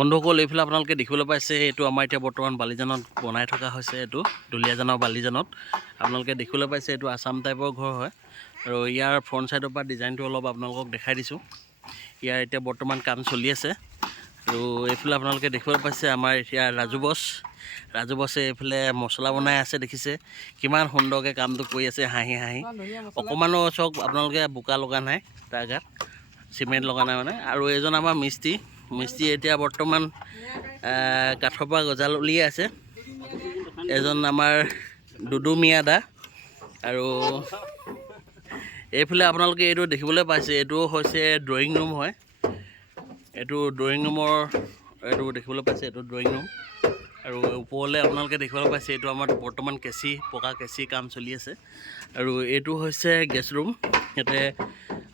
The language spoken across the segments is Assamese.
বন্ধুসকল এইফালে আপোনালোকে দেখিবলৈ পাইছে এইটো আমাৰ এতিয়া বৰ্তমান বালিজানত বনাই থকা হৈছে। এইটো দুলীয়াজানৰ বালিজানত আপোনালোকে দেখিবলৈ পাইছে এইটো আসাম টাইপৰ ঘৰ হয় আৰু ইয়াৰ ফ্ৰণ্ট সাইডৰ পৰা ডিজাইনটো অলপ আপোনালোকক দেখাই দিছোঁ। ইয়াৰ এতিয়া বৰ্তমান কাম চলি আছে আৰু এইফালে আপোনালোকে দেখিবলৈ পাইছে আমাৰ এতিয়া ৰাজু বছে এইফালে মছলা বনাই আছে। দেখিছে কিমান সুন্দৰকৈ কামটো কৰি আছে, হাঁহি হাঁহি। অকণমানো চাওক আপোনালোকে বোকা লগা নাই, তাৰ গাত চিমেণ্ট লগা নাই মানে। আৰু এইজন আমাৰ মিস্ত্ৰী এতিয়া বৰ্তমান কাঠৰ পৰা গজাল উলিয়াই আছে। এজন আমাৰ দুদু মিয়া দা। আৰু এইফালে আপোনালোকে এইটো দেখিবলৈ পাইছে, এইটো হৈছে ড্ৰয়িং ৰুম হয়। এইটো ড্ৰয়িং ৰুমৰ এইটো দেখিবলৈ পাইছে, এইটো ড্ৰয়িং ৰুম। আৰু ওপৰলৈ আপোনালোকে দেখিবলৈ পাইছে এইটো আমাৰ বৰ্তমান পকা কেঁচি কাম চলি আছে। আৰু এইটো হৈছে গেছ ৰুম, ইয়াতে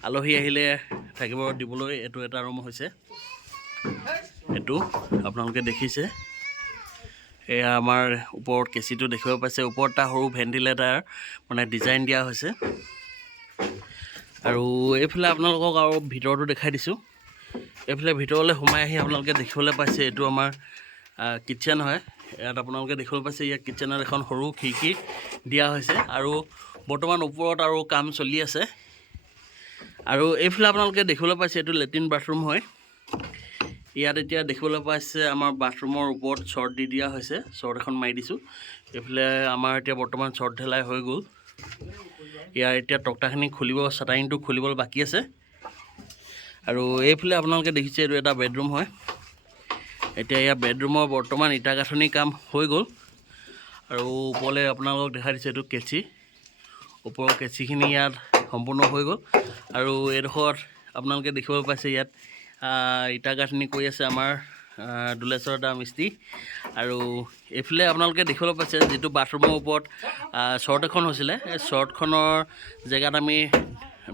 আলহী আহিলে থাকিব দিবলৈ এইটো এটা ৰুম হৈছে। এইটো আপোনালোকে দেখিছে, এয়া আমাৰ ওপৰত কেঁচিটো দেখিব পাইছে। ওপৰত এটা সৰু ভেণ্টিলেটাৰ মানে ডিজাইন দিয়া হৈছে। আৰু এইফালে আপোনালোকক আৰু ভিতৰটো দেখাই দিছোঁ। এইফালে ভিতৰলৈ সোমাই আহি আপোনালোকে দেখিবলৈ পাইছে এইটো আমাৰ কিটচেন হয়। ইয়াত আপোনালোকে দেখিবলৈ পাইছে ইয়াত কিটচেনত এখন সৰু খিৰিকী দিয়া হৈছে আৰু বৰ্তমান ওপৰত আৰু কাম চলি আছে। আৰু এইফালে আপোনালোকে দেখিবলৈ পাইছে এইটো লেট্ৰিন বাথৰুম হয়। ইয়াত এতিয়া দেখিবলৈ পাইছে আমাৰ বাথৰুমৰ ওপৰত শ্বৰ্ট দি দিয়া হৈছে, শ্বৰ্ট এখন মাৰি দিছোঁ। এইফালে আমাৰ এতিয়া বৰ্তমান শ্বৰ্ট ঢেলাই হৈ গ'ল। ইয়াৰ এতিয়া তক্তাখিনি খুলিব, চাটাৰিংটো খুলিবলৈ বাকী আছে। আৰু এইফালে আপোনালোকে দেখিছে এইটো এটা বেডৰুম হয়। এতিয়া ইয়াৰ বেডৰুমৰ বৰ্তমান ইটা গাঁথনি কাম হৈ গ'ল। আৰু ওপৰলৈ আপোনালোকক দেখাই দিছে এইটো কেঁচি, ওপৰৰ কেঁচিখিনি ইয়াত সম্পূৰ্ণ হৈ গ'ল। আৰু এইডোখৰত আপোনালোকে দেখিবলৈ পাইছে ইয়াত ইটা গাঁথনি কৰি আছে আমাৰ দুলেশ্বৰ দা মিস্ত্ৰী। আৰু এইফালে আপোনালোকে দেখিবলৈ পাইছে যিটো বাথৰুমৰ ওপৰত শ্বৰ্ট এখন হৈছিলে, এই শ্বৰ্টখনৰ জেগাত আমি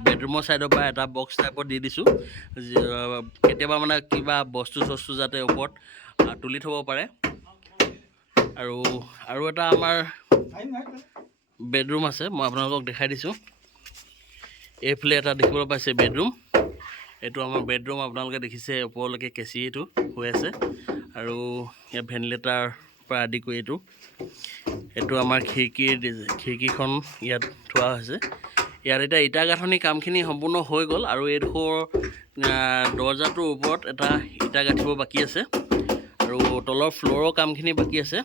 বেডৰুমৰ ছাইডৰ পৰা এটা বক্স টাইপত দি দিছোঁ, কেতিয়াবা মানে কিবা বস্তু যাতে ওপৰত তুলি থ'ব পাৰে। আৰু এটা আমাৰ বেডৰুম আছে, মই আপোনালোকক দেখাই দিছোঁ। এইফালে এটা দেখিবলৈ পাইছে বেডৰুম, এইটো আমাৰ বেডৰুম। আপোনালোকে দেখিছে ওপৰলৈকে কেঁচি এইটো হৈ আছে। আৰু ইয়াত ভেণ্টিলেটাৰ পৰা আদি কৰি এইটো আমাৰ খিৰিকীখন ইয়াত থোৱা হৈছে। ইয়াত এতিয়া ইটা গাঁথনি কামখিনি সম্পূৰ্ণ হৈ গ'ল। আৰু এইডোখৰ দৰ্জাটোৰ ওপৰত এটা ইটা গাঁঠিব বাকী আছে আৰু তলৰ ফ্ল'ৰৰ কামখিনি বাকী আছে।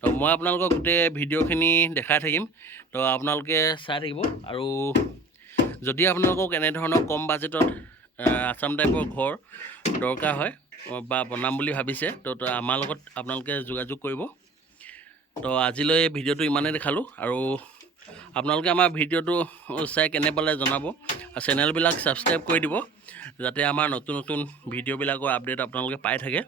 তো মই আপোনালোকক গোটেই ভিডিঅ'খিনি দেখাই থাকিম, তো আপোনালোকে চাই থাকিব। আৰু যদি আপোনালোকক এনেধৰণৰ কম বাজেটত আসাম টাইপৰ ঘৰ দৰকাৰ হয় বা বনাম বুলি ভাবিছে, তো আমাৰ লগত আপোনালোকে যোগাযোগ কৰিব। তো আজিলৈ ভিডিঅ'টো ইমানেই দেখালোঁ। আৰু আপোনালোকে আমাৰ ভিডিঅ'টো চাই কেনে পালে জনাব, আৰু চেনেলবিলাক ছাবস্ক্ৰাইব কৰি দিব যাতে আমাৰ নতুন ভিডিঅ'বিলাকৰ আপডেট আপোনালোকে পাই থাকে।